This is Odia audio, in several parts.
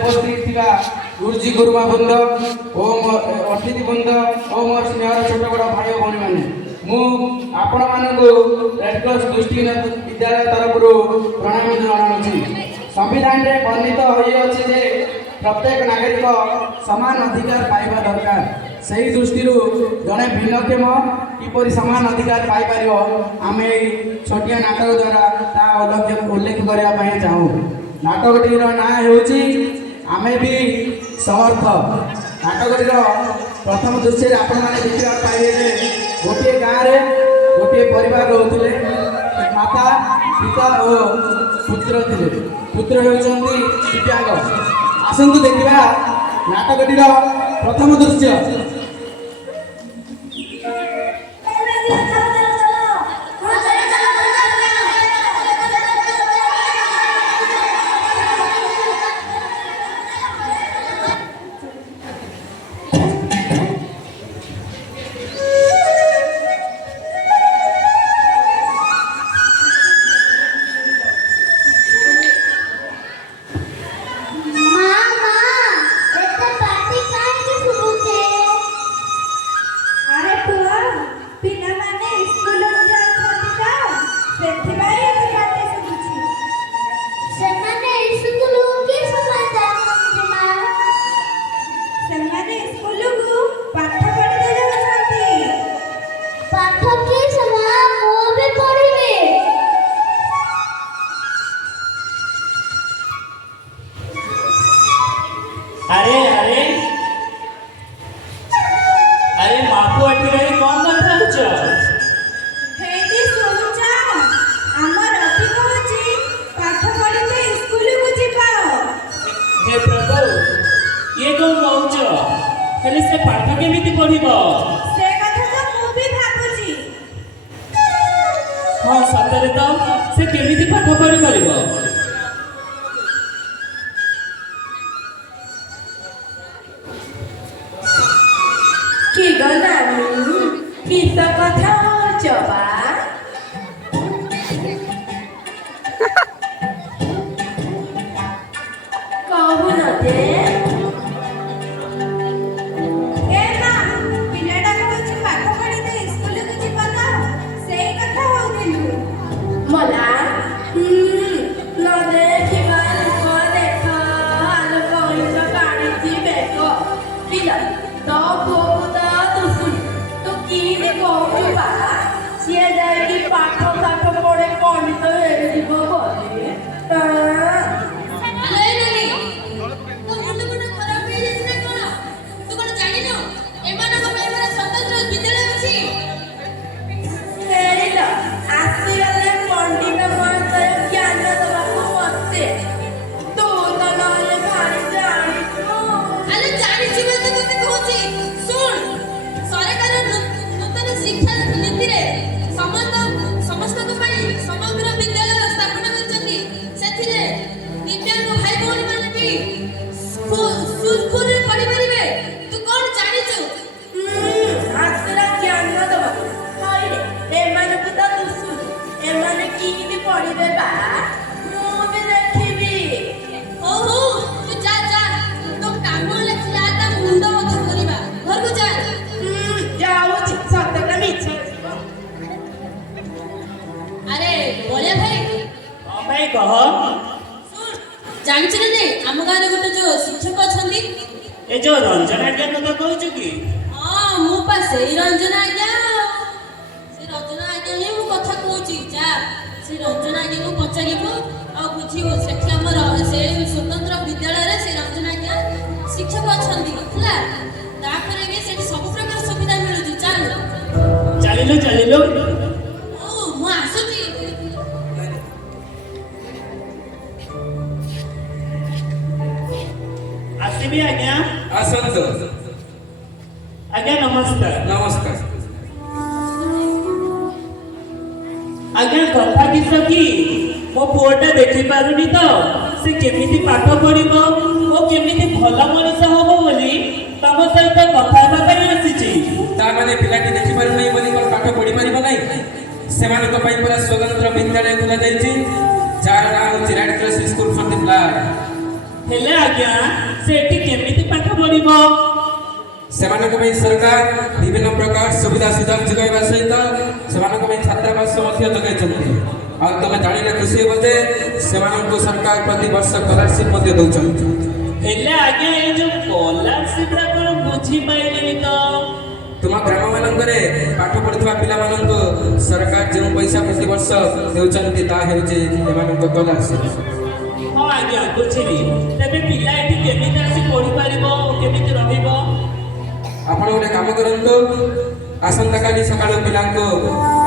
उपस्थित थिबा गुरुजी गुरुमा बृंद ओ अतिथि बृंद ओ मोर स्नेहर छोट बड़ भाई भौणी मैंने आपण मानक रेडक्रॉस दृष्टिनाथ विद्यालय तरफ प्रणाम जनाऊँगी। संविधान में वर्णित हो प्रत्येक नागरिक समान अधिकार पाइबा दरकार। सही दृष्टि जड़े भिन्नक्षम किपरि समान अधिकार पाइपर आम छोटिया नाटक द्वारा उल्लेख करने चाहूँ। नाटकटी ना हूँ आमे भी समर्थ। नाटकटी प्रथम दृश्य आपण मैंने देखा पाइबे गोटे गाँव में गोटे परिवार रोते माता पिता और पुत्र थे। पुत्र होती दिव्यांग। आसतु देखा नाटकटीर प्रथम दृश्य। अरे अरे अरे मापू अठी रही कौन कथा होच हेती सोचा हमर अधिक होची पाठ पढिते स्कूल को जिबाओ। हे प्रभु ये कौन कहउच खाली से पाठ केमिति पढिबो से कथा तो मु भी भाबुची। हां सतरे तो से केमिति पाठ पढि परिबो। की गनानी की तो कथा होच बा कहू न दे ए ना पिलाडा को पाठ पढिते स्कूल को जिबा ना से कथा होतिलु मला न देखिबा को देखा आलो कोइचा गाड़ी जी बेको किला तो बोदा दुसुन तो की ने कहू बा सिए जाय की पाठ साठ पढे कोनी तो हेरे दिबो बोले अरे नानी तो मुंड मुंड खराब हो जाइछ ना कोन तू कोन जानि न एमानक पेपर स्वतंत्र विद्यालय अछि। हेरिला आसी गले पंडित महाशय ज्ञान दबाको मते तो नले भारी जानी अरे जानि छी मैं तो तते कहूची सुन सरकार नूतन शिक्षा नीति रे समस्त को पई समग्र विद्यालय स्थापना करछथि। सेथिरे दिव्यांग भाई भौणी माने भी स्कूल रे पढि परिबे। तू कोन जानि छु आसरा ज्ञान दबा हाय रे एमान को तो दुसु एमान की पढिबे बा मु भी देखिबी। ओहो तू जा जा तो काम लेख जा ता मुंड मत करिबा घर को जा। जाऊ छी सतका मिछ अरे बोले भाई हां भाई कह सुन जानि छु ने हम गाने गोटे जो शिक्षक अछंती ए जो रंजन आज्ञा कथा कहउछ की हां मु पा सेई रंजन आज्ञा से रंजन आज्ञा ही मु कथा कहूची जा से रंजन आज्ञा को पचारिबो आ बुझिबो सेठी हमर से स्वतंत्र विद्यालय रे से रंजन आज्ञा शिक्षक अछंती हला तापरे भी सेठी सब प्रकार सुविधा मिलुची। चल चलिलो ओ मु आसुची आसीबी आज्ञा आसंत आज्ञा नमस्कार। नमस्कार। आज्ञा कथा किस की मो पुओटा देखि पारुनी तो से केमिति पाठ पढिबो ओ केमिति भला मनीष होबो बोली तम सहित कथा हेबा पई आसीची। ता माने पिलाटी देखि पारु नै बोली कोन पाठ पढि परिबो नै सेमानक पई पूरा स्वतंत्र विद्यालय खुला जायछि जार नाम चिराड class school for the blind. ହେଲେ ଆଜ୍ଞା ସେ ଏଠି କେମିତି ପାଠ ପଢିବ? ସେମାନଙ୍କ ପାଇଁ ସରକାର ବିଭିନ୍ନ ପ୍ରକାର ସୁବିଧା ସୁଯୋଗ ଯୋଗାଇବା ସହିତ ସେମାନଙ୍କ ପାଇଁ ଛାତ୍ରାବାସ ମଧ୍ୟ ଯୋଗାଇଛନ୍ତି। ଆଉ ତମେ ଜାଣିଲେ ଖୁସି ହେବ ଯେ ସେମାନଙ୍କୁ ସରକାର ପ୍ରତିବର୍ଷ ସ୍କଲାରସିପ୍ ମଧ୍ୟ ଦେଉଛନ୍ତି। ହେଲେ ଆଜ୍ଞା ଏ ଯୋଉ ସ୍କଲାରସିପ ଟା କଣ ବୁଝିପାଇଲିନି ତ? ତୁମ ଗ୍ରାମ ମାନଙ୍କରେ ପାଠ ପଢୁଥିବା ପିଲାମାନଙ୍କୁ ସରକାର ଯେଉଁ ପଇସା ପ୍ରତିବର୍ଷ ଦେଉଛନ୍ତି ତାହା ହେଉଛି ଏମାନଙ୍କ ସ୍କଲାରସିପ୍। ହଁ ଆଜ୍ଞା ବୁଝିଲି। ତେବେ ପିଲା ଏଠି କେମିତି ଆସି ପଢିପାରିବ ଓ କେମିତି ରହିବ? ଆପଣ ଗୋଟେ କାମ କରନ୍ତୁ, ଆସନ୍ତାକାଲି ସକାଳୁ ପିଲାଙ୍କୁ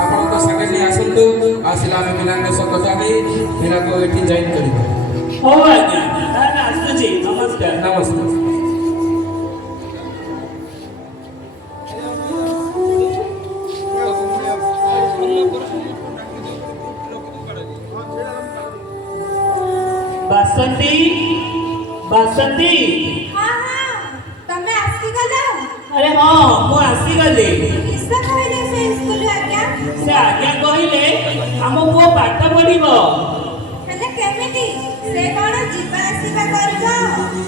ଆପଣଙ୍କ ସାଙ୍ଗରେ ନେଇ ଆସନ୍ତୁ। ଆସିଲେ ଆମେ ପିଲାଙ୍କ ସହ କଥା ହେଇ ପିଲାକୁ ଏଠି ଜଏନ୍ କରିବା। ହଉ ଆଜ୍ଞା ତାହେଲେ ଆସୁଛି, ନମସ୍କାର। ନମସ୍କାର। ବାସନ୍ତୀ, ବାସନ୍ତୀ। ହଁ ହଁ, ତମେ ଆସିଗଲ? ଆରେ ହଁ ମୁଁ ଆସିଗଲି। କିସ କହିଲେ ସେ ସ୍କୁଲ ଆଜ୍ଞା? ସେ ଆଜ୍ଞା କହିଲେ ଆମ ପୁଅ ପାଠ ପଢିବ। ହେଲେ କେମିତି? ସେ କଣ ଯିବା ଆସିବା କରିବ?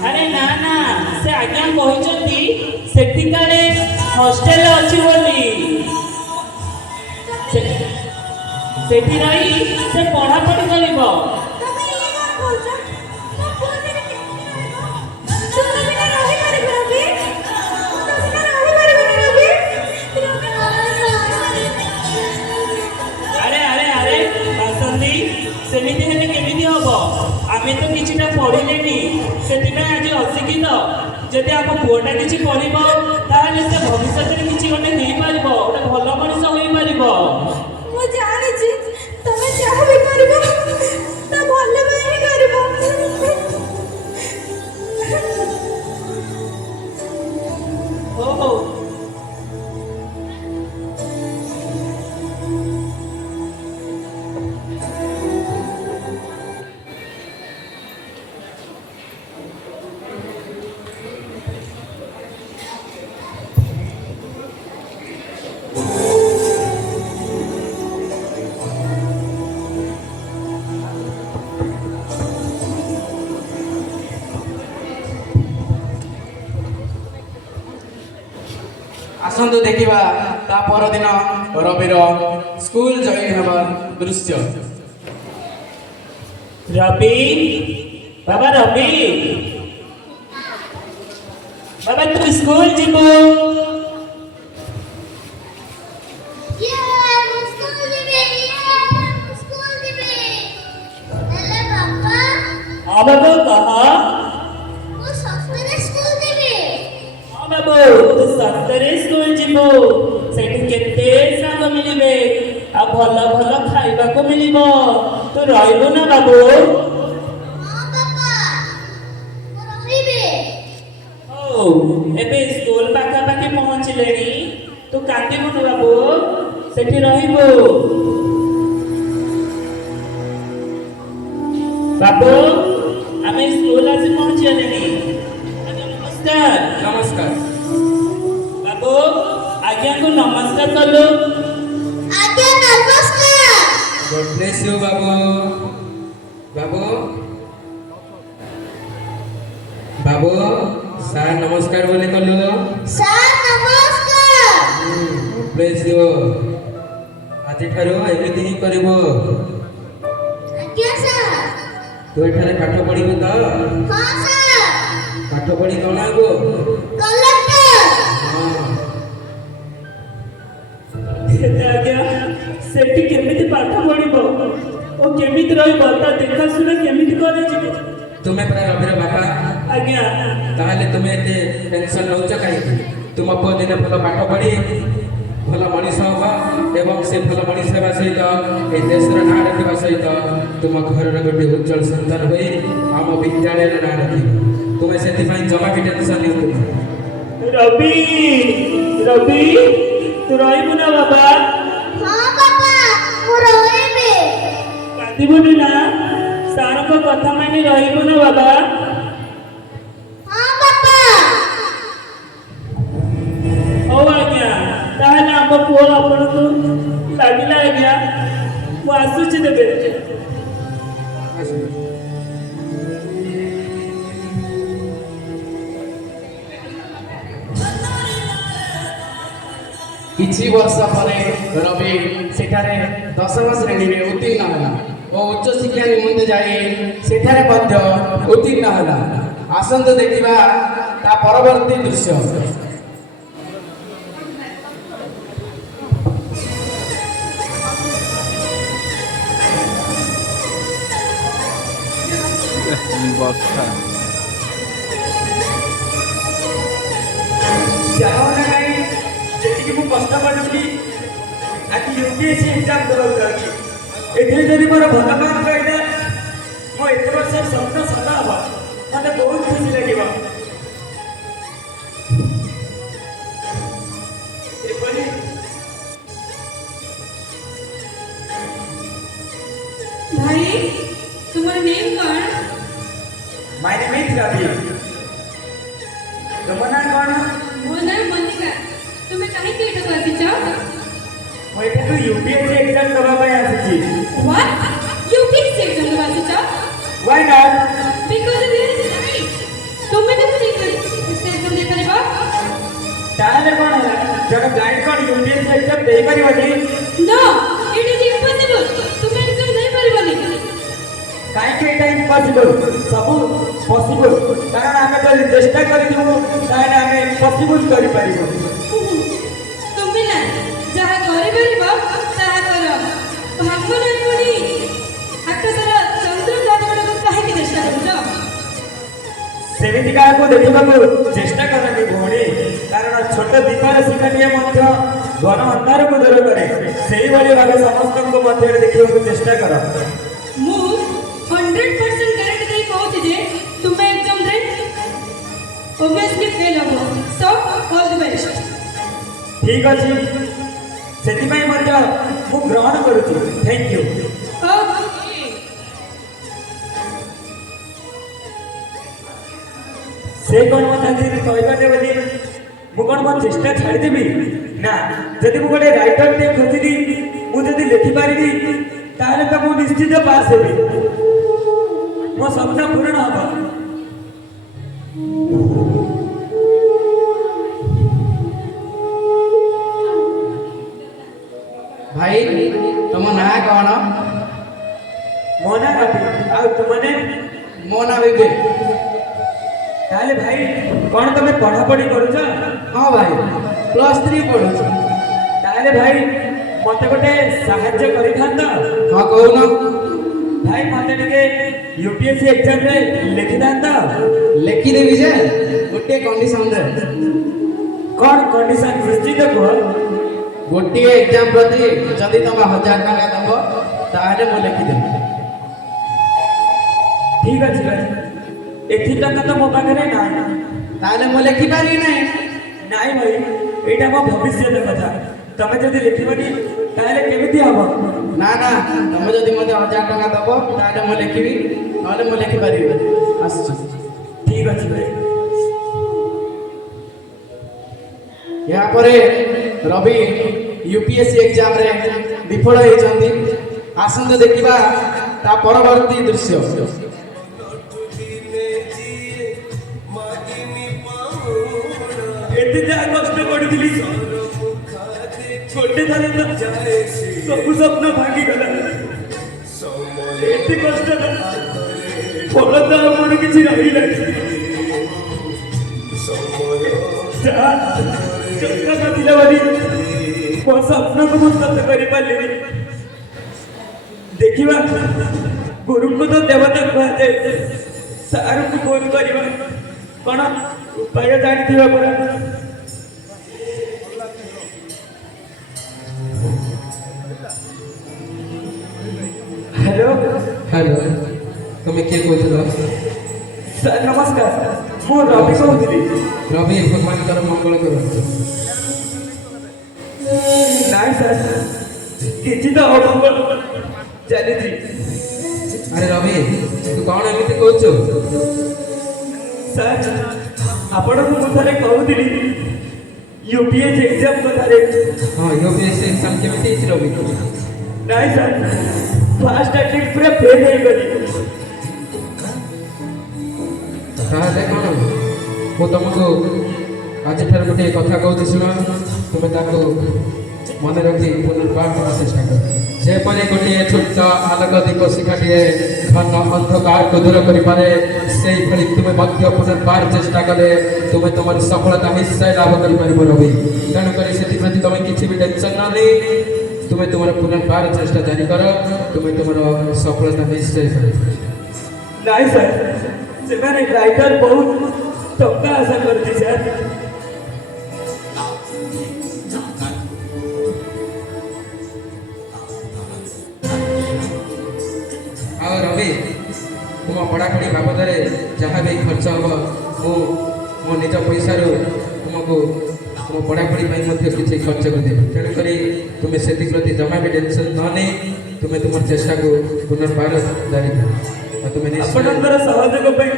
ଆରେ ନା ନା, ସେ ଆଜ୍ଞା କହିଛନ୍ତି ସେଠି କାଳେ ହଷ୍ଟେଲ ଅଛି ବୋଲି। ସେଠି ରହି ସେ ପଢାପଢି କରିବ। ତମେ ଇଏ କଣ କହୁଛ? ମୋ ପୁଅ ସେଠି କେମିତି ରହିବ? ତୁମେ ବିନା ରହିପାରିବ ରବି? ତୁମେ ବିନା ରହିପାରିବନି ରବି? ଆରେ ଆରେ ଆରେ ବାସନ୍ତୀ, ସେମିତି ହେଲେ କେମିତି ହବ? ଆମେ ତ କିଛିଟା ପଢିଲେନି, ସେଥିପାଇଁ ଆଜି ଅଶିକ୍ଷିତ। ଯଦି ଆମ ପୁଅଟା କିଛି ପଢିବ ତାହେଲେ ସେ ଭବିଷ୍ୟତରେ କିଛି ଗୋଟେ ହେଇପାରିବ, ଗୋଟେ ଭଲ ମଣିଷ ହୋଇପାରିବ। ମୁଁ ଜାଣିଛି ତମେ ଯାହା ବି କରିବ ତା ଭଲ ପାଇଁ ହିଁ କରିବ। ହଉ ହଉ। ଆସନ୍ତୁ ଦେଖିବା ତା ପରଦିନ ରବିର ସ୍କୁଲ ଜଏନ୍ ହେବା ଦୃଶ୍ୟ। ରବି, ବାବା ରବି, ବାବା ତୁ ସ୍କୁଲ ଯିବୁ? ହଁ ବାବୁ କହ। ହଁ ବାବୁ ତୁ ସତରେ ସ୍କୁଲ ଯିବୁ। ସେଠି କେତେ ସାଙ୍ଗ ମିଳିବେ, ଆଉ ଭଲ ଭଲ ଖାଇବାକୁ ମିଳିବ। ତୁ ରହିବୁ ନା ବାବୁ? ହଉ, ଏବେ ସ୍କୁଲ ପାଖାପାଖି ପହଞ୍ଚିଲେଣି। ତୁ କାନ୍ଦିବୁନି ବାବୁ, ସେଠି ରହିବୁ। ବାବୁ ଆମେ ସ୍କୁଲ ଆସି ପହଞ୍ଚିଗଲେଣି। ଆଜ୍ଞା ନମସ୍କାର। ନମସ୍କାର। ବାବୁ ଆଜ୍ଞାକୁ ନମସ୍କାର କଲୁ। God bless you babu. Babu babu sir ନମସ୍କାର ବୋଲି କଲୁ। God bless you। ଆଜିଠାରୁ ଏମିତି ହିଁ କରିବୁ। ତୁ ଏଠାରେ ପାଠ ପଢିବୁ ତ? ପାଠ ପଢି କଣ ହବୁ? ହେଲେ ଆଜ୍ଞା ସେଠି କେମିତି ପାଠ ପଢିବ ଓ କେମିତି ରହିବ, ତା ଦେଖାଶୁଣା କେମିତି କରାଯିବ? ତୁମେ ପରା ରବିର ବାପା। ଆଜ୍ଞା ତାହେଲେ ତୁମେ ଏତେ ଟେନସନ୍ ନେଉଛ କାହିଁକି? ତୁମ ପୁଅ ଦିନେ ଭଲ ପାଠ ପଢି ଭଲ ମଣିଷ ହବ ଏବଂ ସେ ଭଲ ମଣିଷ ହେବା ସହିତ ଏ ଦେଶର ନାଁ ରଖିବା ସହିତ ତୁମ ଘରର ଗୋଟିଏ ଉଜ୍ଜଳ ସନ୍ତାନ ହୋଇ ଆମ ବିଦ୍ୟାଳୟର ନାଁ ରଖିବ। ତୁମେ ସେଥିପାଇଁ ଜମା ବି ଟେନସନ୍ ନିଅନ୍ତୁ। ରବି, ରବି ତୁ ରହିବୁ ନା ବାବା? କାନ୍ଦିବୁନି ନା? ସାରଙ୍କ କଥା ମାନି ରହିବୁ ନା ବାବା? ହଉ ଆଜ୍ଞା, ତାହେଲେ ଆମ ପୁଅ ଆପଣଙ୍କୁ ଲାଗିଲା ଆଜ୍ଞା। ମୁଁ ଆସୁଛି ତେବେ। କିଛି ବର୍ଷ ପରେ ରବି ସେଠାରେ 10ମ ଶ୍ରେଣୀରେ ଉତ୍ତୀର୍ଣ୍ଣ ହେଲା ଓ ଉଚ୍ଚ ଶିକ୍ଷା ନିମନ୍ତେ ଯାଇ ସେଠାରେ ମଧ୍ୟ ଉତ୍ତୀର୍ଣ୍ଣ ହେଲା। ଆସନ୍ତୁ ଦେଖିବା ତା ପରବର୍ତ୍ତୀ ଦୃଶ୍ୟ। ବର୍ଷା ଯାହା ହେଲା କାହିଁ ଯେତିକି ମୁଁ କଷ୍ଟ କରୁଛି ଆଜି ୟୁପିଏସସି ଏକ୍ଜାମ ଦେବାକୁ ଯାଉଛି। ଏଥିରେ ଯଦି ମୋର ଭଲ ମାର୍କ ରହିଲା ମୋ ଏତେ ବର୍ଷ ସ୍ୱପ୍ନ ସତ ହବ। ମୋତେ ବହୁତ ଖୁସି ଲାଗିବ। ଏପରି ଭାଇ ତୁମର ନେମ୍ କ'ଣ? ମାଇ ନେମ୍ ଇଜ୍ ରବି। ତୁମ ନାଁ କ'ଣ? ମୋ ନାଁ ମଲ୍ଲିକା। ତୁମେ କାହିଁକି ଏଠାକୁ ଆସିଛ? ମୁଁ ଏଠାକୁ ୟୁପିଏସସି ଏକ୍ଜାମ ଦେବା ପାଇଁ ଆସିଛି। What? UPSC exam ଦେବାକୁ ଆସିଛ? Why not? Because of your height. ତୁମେ କେମିତି ସେ exam ଦେଇପାରିବ? ତାହେଲେ କ'ଣ ହେଲା? ଜଣେ ବ୍ଲାଇଣ୍ଡ କ'ଣ ୟୁପିଏସସି ଏକ୍ଜାମ ଦେଇପାରିବନି? No, it is impossible. ତୁମେ exam ଦେଇପାରିବନି। କାହିଁକି ଏଇଟା ଇମ୍ପସିବଲ୍? ସବୁ ପସିବଲ୍। କାରଣ ଆମେ ଯଦି ଚେଷ୍ଟା କରିଥିବୁ ତାହେଲେ ଆମେ ପସିବଲ୍ କରିପାରିବୁ। ତୁମେ ନା ଯାହା କରିପାରିବ ତାହା କର। ଭାବନା ପୁଣି ଆକାଶର ଚନ୍ଦ୍ରଗ୍ରହଣକୁ କାହିଁକି ଚେଷ୍ଟା କରୁଛ? ସେମିତି କାହାକୁ ଦେଖିବାକୁ ଚେଷ୍ଟା କରନି ଭଉଣୀ। କାରଣ ଛୋଟ ଦୀପର ଶିଖାଟିଏ ମଧ୍ୟ ଘନ ଅନ୍ଧାରକୁ ଦୂର କରେ। ସେଇଭଳି ଭାବେ ସମସ୍ତଙ୍କ ମଧ୍ୟରେ ଦେଖିବାକୁ ଚେଷ୍ଟା କର। ମୁଁ 100% ଗ୍ୟାରେଣ୍ଟି ଦେଇ କହୁଛି ଯେ ତୁମେ ଏକ୍ଜାମରେ obviously ଫେଲ୍ ହେବ। So all the best. ଠିକ୍ ଅଛି, ସେଥିପାଇଁ ମଧ୍ୟ ମୁଁ ଗ୍ରହଣ କରୁଛି। Thank you. Okay. ସେ କ'ଣ ମୋତେ ଆଜି କହିବାନି ବୋଲି ମୁଁ କ'ଣ ମୋ ଚେଷ୍ଟା ଛାଡ଼ିଦେବି? ନା, ଯଦି ମୁଁ ଗୋଟେ ରାଇଟରଟେ ଖୋଜିଲି, ମୁଁ ଯଦି ଲେଖିପାରିବି ତାହେଲେ ତ ମୁଁ ନିଶ୍ଚିତ ପାସ୍ ହେବି। ମୋ ସ୍ୱପ୍ନ ପୂରଣ ହବ। ଭାଇ ତମ ନାଁ କ'ଣ? ମୋ ନାଁ ରବି। ଆଉ ତୁମନେ? ମୋ ନାଁ ବିବେକ। ତାହେଲେ ଭାଇ କ'ଣ ତମେ ପଢ଼ାପଢ଼ି କରୁଛ? ହଁ ଭାଇ, +3 ପଢ଼ୁଛି। ତାହେଲେ ଭାଇ ମୋତେ ଗୋଟେ ସାହାଯ୍ୟ କରିଥାନ୍ତ? ହଁ କହୁନ। ଭାଇ ମୋତେ ଟିକେ ୟୁପିଏସସି ଏକ୍ଜାମରେ ଲେଖିଥାନ୍ତ? ଲେଖିଦେବି ଯେ ଗୋଟିଏ କଣ୍ଡିସନରେ। କ'ଣ କଣ୍ଡିସନ? ନିଶ୍ଚିତ କୁହ। ଗୋଟିଏ ଏକ୍ଜାମ ପ୍ରତି ଯଦି ତମେ 1000 ଟଙ୍କା ଦେବ ତାହେଲେ ମୁଁ ଲେଖିଦେବି। ଠିକ୍ ଅଛି ଭାଇ, ଏଠି ଟଙ୍କା ତ ମୋ ପାଖରେ ନାହିଁ। ତାହେଲେ ମୁଁ ଲେଖିପାରିବି ନାହିଁ। ନାଇଁ ଭାଇ, ଏଇଟା ମୋ ଭବିଷ୍ୟତ କଥା। ତମେ ଯଦି ଲେଖିବନି ତାହେଲେ କେମିତି ହବ? ନା ନା, ତମେ ଯଦି ମୋତେ 1000 ଟଙ୍କା ଦେବ ତାହେଲେ ମୁଁ ଲେଖିବି, ନହେଲେ ମୁଁ ଲେଖିପାରିବି। ଆସୁଛି। ଠିକ୍ ଅଛି ଭାଇ। ଏହାପରେ ରବି ୟୁପିଏସସି ଏକ୍ଜାମରେ ବିଫଳ ହୋଇଛନ୍ତି। ଆସନ୍ତୁ ଦେଖିବା ତା ପରବର୍ତ୍ତୀ ଦୃଶ୍ୟ। ଏତେ ଯାହା କଷ୍ଟ କରୁଥିଲି, ଗୋଟେ ଥର ତ ସବୁ ସ୍ୱପ୍ନ ଭାଙ୍ଗିଗଲା। ଏତେ କଷ୍ଟ ଫଳ ତ ଆମର କିଛି ରହିଲାନି। ଯାହା ଟଙ୍କା ନଥିଲା ବୋଲି ମୋ ସ୍ୱପ୍ନକୁ ମୁଁ ସତ କରିପାରିଲିନି। ଦେଖିବା, ଗୁରୁଙ୍କୁ ତ ଦେବତା କୁହାଯାଏ। ସାରଙ୍କୁ ଫୋନ କରିବା, କ'ଣ ଉପାୟ ଜାଣିଥିବା ପରା। ହ୍ୟାଲୋ ହ୍ୟାଲୋ, ତୁମେ କିଏ କହୁଥିଲ? ସାର୍ ନମସ୍କାର, ମୁଁ ରବି କହୁଥିଲି। ରବି, ଭଗବାନଙ୍କର ମଙ୍ଗଳ କରନ୍ତୁ। ନାଇଁ ସାର୍, କିଛି ତ ଅମଙ୍ଗଳ ଚାଲିଛି। ଆରେ ରବି, ତୁ କ'ଣ ଏମିତି କହୁଛୁ? ସାର୍, ଆପଣଙ୍କୁ ମୁଁ ଥରେ କହୁଥିଲି ୟୁପିଏସସି ଏକ୍ଜାମ କଥାରେ। ହଁ, ୟୁପିଏସସି ଏକ୍ଜାମ କେମିତି ହେଇଛି ରବି? ନାଇଁ ସାର୍, ଫାଷ୍ଟ ଆଟେମ୍ପ୍ଟ ପୁରା ଫେଲ୍ ହେଇଗଲି। ତାହେଲେ କ'ଣ ମୁଁ ତୁମକୁ ଆଜିଠାରୁ ଗୋଟିଏ କଥା କହୁଛି ଶୁଣ, ତୁମେ ତାକୁ ମନେ ରଖି ପୁନର୍ବାର ଦେବା ଚେଷ୍ଟା କର। ଯେପରି ଗୋଟିଏ ଛୋଟ ଆଲୋକ ଦୀପ ଶିଖାଟିଏ ଘନ ଅନ୍ଧକାରକୁ ଦୂର କରିପାରେ, ସେଇଭଳି ତୁମେ ମଧ୍ୟ ପୁନର୍ବାର ଚେଷ୍ଟା କଲେ ତୁମେ ତୁମର ସଫଳତା ନିଶ୍ଚୟ ଲାଭ କରିପାରିବ ରବି। ତେଣୁକରି ସେଥିପ୍ରତି ତୁମେ କିଛି ବି ଟେନସନ୍ ନ ନେଇ ତୁମେ ତୁମର ପୁନର୍ବାର ଚେଷ୍ଟା ଜାରି କର, ତୁମେ ତୁମର ସଫଳତା ନିଶ୍ଚୟ ପାଇବ। ନାଇଁ ସାର୍, ସେମାନେ ରାଇଟର ବହୁତ ଟଙ୍କା ଆଶା କରୁଛି ସାର୍। ଆଉ ରବି, ତୁମ ପଢ଼ାପଢ଼ି ବାବଦରେ ଯାହା ବି ଖର୍ଚ୍ଚ ହେବ ମୁଁ ମୋ ନିଜ ପଇସାରୁ ତୁମକୁ ତୁମ ପଢ଼ାପଢ଼ି ପାଇଁ ମଧ୍ୟ କିଛି ଖର୍ଚ୍ଚ କରିଦେବି। ତେଣୁକରି ତୁମେ ସେଥିପ୍ରତି ଜମା ବି ଟେନସନ୍ ନ ନେଇ ତୁମେ ତୁମର ଚେଷ୍ଟାକୁ ପୁନର୍ବାର ଜାରି କର। ଆଉ ତୁମେ ନିଶ୍ଚୟ ଆପଣଙ୍କର ସହଯୋଗ ପାଇଁ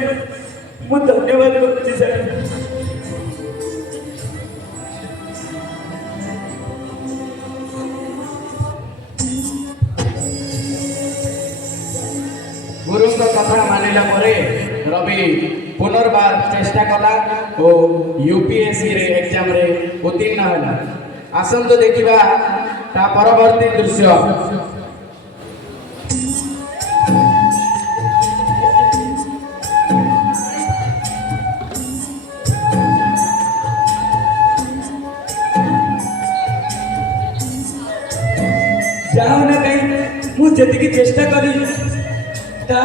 ମୁଁ ଧନ୍ୟବାଦ କରୁଛି ସାର୍। ଗୁରୁଙ୍କ କଥା ମାନିଲା ପରେ ରବି ପୁନର୍ବାର ଚେଷ୍ଟା କଲା ଓ ୟୁପିଏସ୍ସିରେ ଏକ୍ଜାମରେ ଉତ୍ତୀର୍ଣ୍ଣ ହେଲା। ଆସନ୍ତୁ ଦେଖିବା ତା ପରବର୍ତ୍ତୀ ଦୃଶ୍ୟ। ଯାହା ନା କାହିଁ ମୁଁ ଯେତିକି ଚେଷ୍ଟା କରି ତା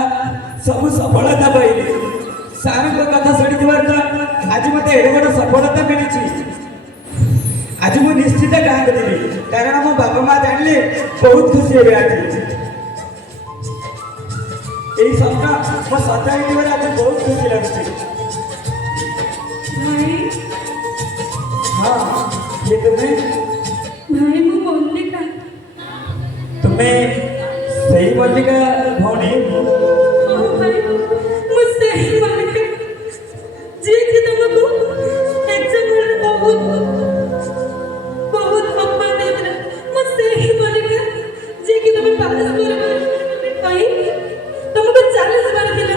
ସବୁ ସଫଳତା ପାଇଲି। ସାର୍ଙ୍କ କଥା ଶୁଣିଥିବାର ତ ଆଜି ମୋତେ ଏଡ଼େ ବଡ଼ ସଫଳତା ମିଳିଛି। ଆଜି ମୁଁ ନିଶ୍ଚିତ ଗାଁକୁ ଯିବି, କାରଣ ମୋ ବାପା ମା ଜାଣିଲେ ବହୁତ ଖୁସି ହେବେ। ଆଜି ଏଇ ସ୍ୱପ୍ନ ମୋ ସତ ହେଇଥିବାରେ ଆଜି ବହୁତ ଖୁସି ଲାଗୁଛି। ଭାଇ ହଁ, କିଏ ତୁମେ? ଭାଇ ମୁଁ ମଲ୍ଲିକା। ତୁମେ ସେଇ ମଲ୍ଲିକା ଭଉଣୀ? ହଁ ଭାଇ, ମୁଁ ସେହି ମଲ୍ଲିକା ଯିଏକି ତମକୁ ଏକ୍ଜାମ୍ ବେଳେ ବହୁତ ଅପମାନ ଦେଇଥିଲା। ମୁଁ ସେହି ମଲ୍ଲିକା ଯିଏକି ତମେ ପାସ୍ କରିବା ପାଇଁ ତମକୁ ଚ୍ୟାଲେଞ୍ଜ ମାରିଥିଲା।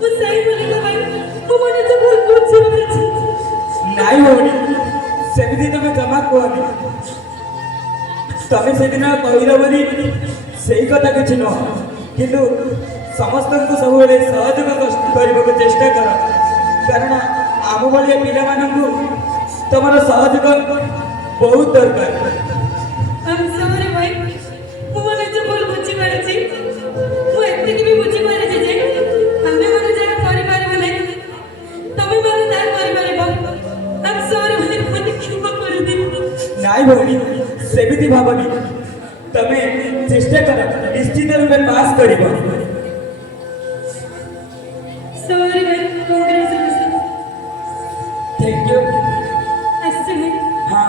ମୁଁ ସେହି ମଲ୍ଲିକା ଭାଇ, ମୁଁ ମୋ ନିଜ ଭୁଲ ବୁଝିପାରିଛି। ନାଇଁ ଭଉଣୀ, ସେମିତି ତମେ ଜମା କୁହନି। ତମେ ସେଦିନ କହିଲ ବୋଲି ସେଇ କଥା କିଛି ନୁହଁ, କିନ୍ତୁ ସମସ୍ତଙ୍କୁ ସବୁବେଳେ ସହଯୋଗ କରିବାକୁ ଚେଷ୍ଟା କର, କାରଣ ଆମ ଭଳିଆ ପିଲାମାନଙ୍କୁ ତମର ସହଯୋଗ ବହୁତ ଦରକାର। I'm sorry ଭାଇ, ମୁଁ ମୋ ନିଜ ଭୁଲ ବୁଝିପାରିଛି। ମୁଁ ଏତିକି ବି ବୁଝିପାରିଛି ଯେ ଆମେ ମାନେ ଯାହା କରିପାରିବା ନାହିଁ, ତମେ ମାନେ ତାହା କରିପାରିବ। I'm sorry ଭାଇ, ମୋତେ କ୍ଷମା କରିଦିଅ। ନାଇଁ ଭଉଣୀ, ସେମିତି ଭାବନି। ତମେ ଚେଷ୍ଟା କର, ନିଶ୍ଚିତ ରୂପେ ପାସ୍ କରିବ। Sorry ଭାଇ, congratulations। Thank you. ଆସିଛି ଭାଇ। ହଁ।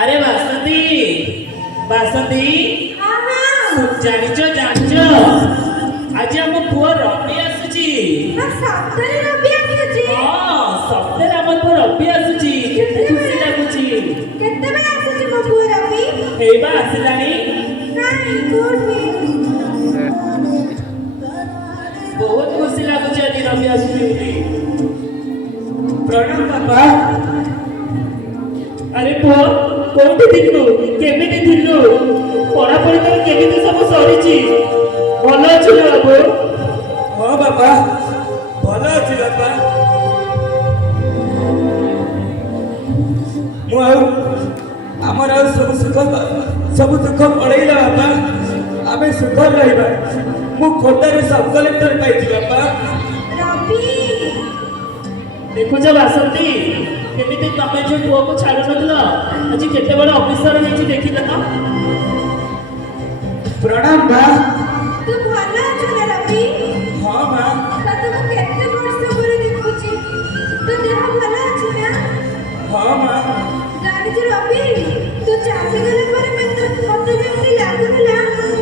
আরে বাসন্তী, বাসন্তী, ହଁ ହଁ, জানিছ জানিছ আজ আম পুଅ রবি আসুচি। ସତରେ ରବି ଆସୁଛି? ହଁ, ସତରେ ଆମ ପୁଅ ରବି ଆସୁଛି। କେତେ ଖୁସି ଲାଗୁଛି। କେତେବେଳେ ଆସୁଛି ମୋ ପୁଅ ରବି? ହେଇବା ଆସିଲାଣି। ନାଇଁ, କୋଉଠି? ବହୁତ ଖୁସି ଲାଗୁଛି ଆଜି ରବି ଆସୁଛି ବୋଲି। ପ୍ରଣାମ ବାପା। ଆରେ ପୁଅ, କୋଉଠି ଥିଲୁ? କେମିତି ଥିଲୁ? ପଢାପଢି ତୋର କେମିତି ସବୁ ସରିଛି? ଭଲ ଅଛୁ ନା ବାବୁ? ହଁ ବାପା, ଭଲ ଅଛି ବାପା। ମୁଁ ଆଉ ଆମର ଆଉ ସବୁ ଦୁଃଖ ପଳେଇଲା ବାପା। ଆମେ ସୁଖରେ ରହିବା। ମୁଁ ଖୋର୍ଦ୍ଧାରେ ସବ୍ କଲେକ୍ଟର ପାଇଛି ବାପା। ରବି ଦେଖୁଛ ବାସନ୍ତୀ, କେମିତି ତମେ ଯୋଉ ପୁଅକୁ ଛାଡୁନଥିଲ ଆଜି କେତେ ବଡ ଅଫିସର ହେଇଛି ଦେଖିଲ ନା? ପ୍ରଣାମ ମା। ତୁ ଭଲ ଅଛୁ ନା ରବି? ହଁ ମା। ତତେ ମୁଁ କେତେ ବର୍ଷ ପରେ ଦେଖୁଛି। ତୋ ଦେହ ଭଲ ଅଛି ନା? ହଁ ମା। ଜାଣିଛୁ ରବି, ତୁ ଚାଲିଗଲା ପରେ ମତେ ଯେମିତି ଲାଗୁଥିଲା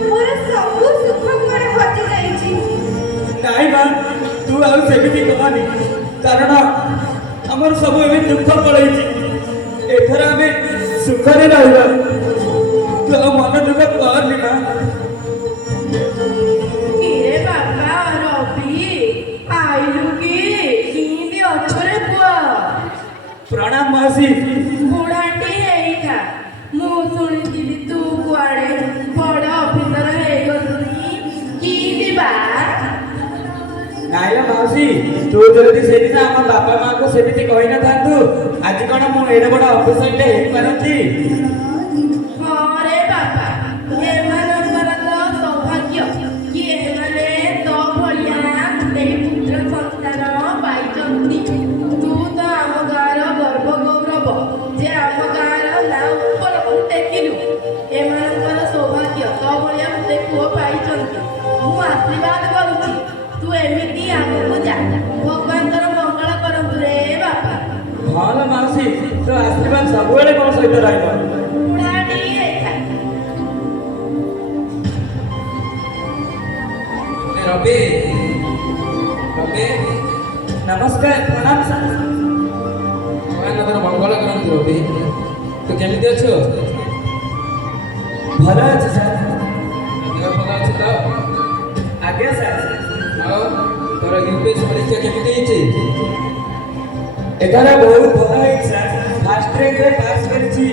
ମୋର ସବୁ ସୁଖ କୁଆଡେ ହଜି ଯାଇଛି। ନାଇଁ ମା, ତୁ ଆଉ ସେମିତି କହନି, କାରଣ ଆମର ସବୁ ଏବେ ଦୁଃଖ ପଳେଇଛି। ଏଥର ଆମେ ସୁଖରେ ରହିବା। ମାଉସୀ? ବୁଢ଼ାଟି ହେଇଥା ମୁଁ ଶୁଣିଥିଲି ତୁ କୁଆଡ଼େ ବଡ଼ ଅଫିସର ହେଇଗଲୁଣି କି ଦିବା ନାଇଁ ରେ ମାଉସୀ, ତୁ ଯଦି ସେଦିନ ଆମ ବାପା ମାଆଙ୍କୁ ସେମିତି କହିନଥାନ୍ତୁ ଆଜି କଣ ମୁଁ ଏଡ଼େ ବଡ଼ ଅଫିସରଟେ ହେଇପାରନ୍ତି? ହଁ ରେ ବାପା ଏମାନଙ୍କର ତ ସୌଭାଗ୍ୟ କି ଏମାନେ ତୋ ଭଳିଆ ଗୋଟେ ପୁତ୍ର ସନ୍ତାନ ପାଇଛନ୍ତି। ତୁ ତ ଆମ ଗାଁର ଗର୍ବ ଗୌରବ ଯେ ଆମ ଗାଁର ନାଁ ଉପରକୁ ଟେକିଲୁ। ଏମାନଙ୍କର ସୌଭାଗ୍ୟ ତୋ ଭଳିଆ ଗୋଟେ ପୁଅ ପାଇଛନ୍ତି। ମୁଁ ଆଶୀର୍ବାଦ କରୁଛି ତୁ ଏମିତି ଆଗକୁ ଯା। ଭଗବାନ ତୋର ମଙ୍ଗଳ କରନ୍ତୁ ରେ ବାପା। ହଁ ଲୋ ମାଉସୀ, ତୋ ଆଶୀର୍ବାଦ ସବୁବେଳେ ମୋ ସହିତ ରହିବ। ବୁଢ଼ାଟି ହେଇଥା ରବି ରବି ନମସ୍କାର, ପ୍ରଣାମ ସାର୍। ଭଗବାନ ତୋର ମଙ୍ଗଳ କରନ୍ତୁ। ରବି ତୁ କେମିତି ଅଛୁ? ଭଲ ଅଛି ସାର୍। ଦେହ ଭଲ ଅଛି ତ? ଆଜ୍ଞା ସାର୍। ଆଉ ତୋର ୟୁପିଏସ୍ ପରୀକ୍ଷା କେମିତି ହେଇଛି? ଏଥର ବହୁତ ଭଲ ହେଇଛି ସାର୍। ଫାଷ୍ଟ ର୍ୟାଙ୍କରେ ପାସ୍ କରିଛି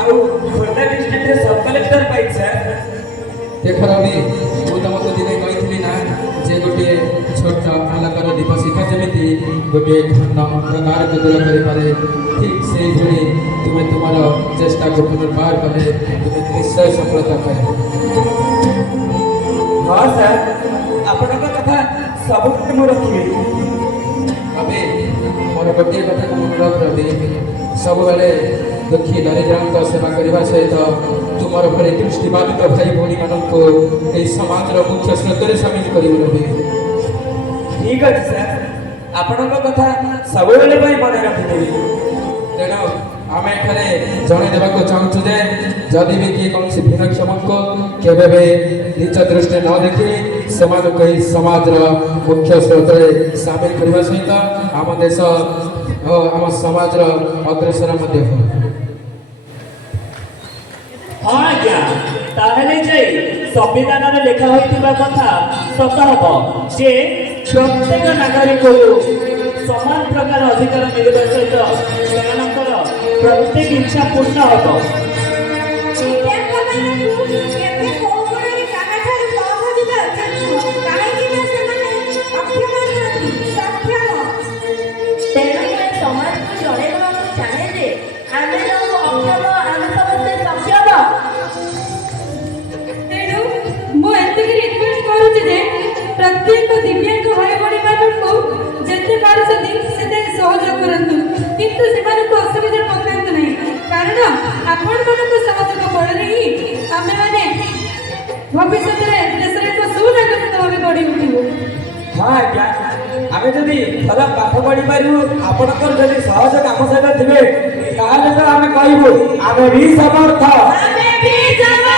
ଆଉ ଖୋର୍ଦ୍ଧା ଡିଷ୍ଟ୍ରିକ୍ଟରେ ସବ୍ କଲେକ୍ଟର ପାଇଛି ସାର୍। ଦେଖ ରବି, ମୁଁ ତମକୁ ଦିନେ କହିଥିଲି ନା ଯେ ଗୋଟିଏ ଛୋଟ ଆଲୋକର ଦୀପ ଶିଖା ଯେମିତି ଗୋଟିଏ ଖଣ୍ଡ ଅନ୍ଧକାରକୁ ଦୂର କରିପାରେ, ଠିକ୍ ସେଇଭଳି ତୁମେ ତୁମର ଚେଷ୍ଟାକୁ ପୁନର୍ବାର କଲେ ତୁମେ ନିଶ୍ଚୟ ସଫଳତା ପାଇବ। ହଁ ସାର୍, ଆପଣଙ୍କ କଥା ସବୁବେଳେ ମୁଁ ରଖିବି। ରବି, ମୋର ଗୋଟିଏ କଥାକୁ ମନେ ରଖ ରବି, ସବୁବେଳେ ଦୁଃଖୀ ଦରିଦ୍ରଙ୍କ ସେବା କରିବା ସହିତ ତୁମର ଭଳି ଦୃଷ୍ଟିବାଦିତ ଭାଇ ଭଉଣୀମାନଙ୍କୁ ଏହି ସମାଜର ମୁଖ୍ୟ ସ୍ରୋତରେ ସାମିଲ କରିବ ରବି। ଠିକ୍ ଅଛି ସାର୍, ଆପଣଙ୍କ କଥା ସବୁବେଳେ ପାଇଁ ମନେ ରଖିଦେବି। ତେଣୁ ଆମେ ଏଠାରେ ଜଣେଇ ଦେବାକୁ ଚାହୁଁଛୁ ଯେ ଯଦି ବି କିଏ କୌଣସି ଭିନ୍ନକ୍ଷମଙ୍କୁ କେବେ ବି ନିଜ ଦୃଷ୍ଟିରେ ନ ଦେଖି ସେମାନଙ୍କୁ ଏହି ସମାଜର ମୁଖ୍ୟ ସ୍ରୋତରେ ସାମିଲ କରିବା ସହିତ ଆମ ଦେଶ ଓ ଆମ ସମାଜର ଅଗ୍ରସର ମଧ୍ୟ ହେବ। ହଁ ଆଜ୍ଞା, ତାହେଲେ ଯାଇ ସମ୍ବିଧାନରେ ଲେଖା ହୋଇଥିବା କଥା ସତ ହେବ ଯେ ପ୍ରତ୍ୟେକ ନାଗରିକକୁ ସମାନ ପ୍ରକାର ଅଧିକାର ମିଳିବା ସହିତ ସେମାନଙ୍କର ପ୍ରତ୍ୟେକ ଇଚ୍ଛା ପୂର୍ଣ୍ଣ ହେବ। ବିଦ୍ୟାର୍ଥୀମାନଙ୍କୁ କେବେ କୋଉ ଗୁଣରେ କାହାଠାରୁ କମ୍ ଅଧିକାର ଚାଲିବ? କାହିଁକି ନା ସେମାନେ ଅକ୍ଷମ ନୁହନ୍ତି, ସକ୍ଷମ। ତେଣୁ ମୁଁ ଏ ସମାଜକୁ ଜଣେଇବାକୁ ଚାହେଁ ଯେ ଆମେ ଯେଉଁ ଅକ୍ଷମ ଆମେ ସମସ୍ତେ ସକ୍ଷମ। ତେଣୁ ମୁଁ ଏତିକି ରିକ୍ୱେଷ୍ଟ କରୁଛି ଯେ ପ୍ରତ୍ୟେକ ଦିବ୍ୟାଙ୍ଗ ଭାଇ ଭଉଣୀମାନଙ୍କୁ ଯେତେ ପାରୁଛନ୍ତି ସେତେ ସହଯୋଗ କରନ୍ତୁ, କିନ୍ତୁ ସେମାନଙ୍କୁ ଅସୁବିଧାରେ ପକାନ୍ତୁ ନାହିଁ। କାରଣ ଆପଣମାନଙ୍କ ସହଯୋଗ ବଳରେ ହିଁ ଆମେମାନେ ଭବିଷ୍ୟତରେ ଦେଶରେ ଏକ ସୁନାଗରିକ ଭାବେ ଗଢ଼ି ଉଠିବୁ। ହଁ ଆଜ୍ଞା, ଆମେ ଯଦି ଭଲ ପାଠ ପଢ଼ିପାରିବୁ, ଆପଣଙ୍କର ଯଦି ସହଯୋଗ ଆମ ସହିତ ଥିବେ ତାହେଲେ ତ ଆମେ କହିବୁ ଆମେ ବି ସମର୍ଥ। ଆମେ ବି ସମର୍ଥ।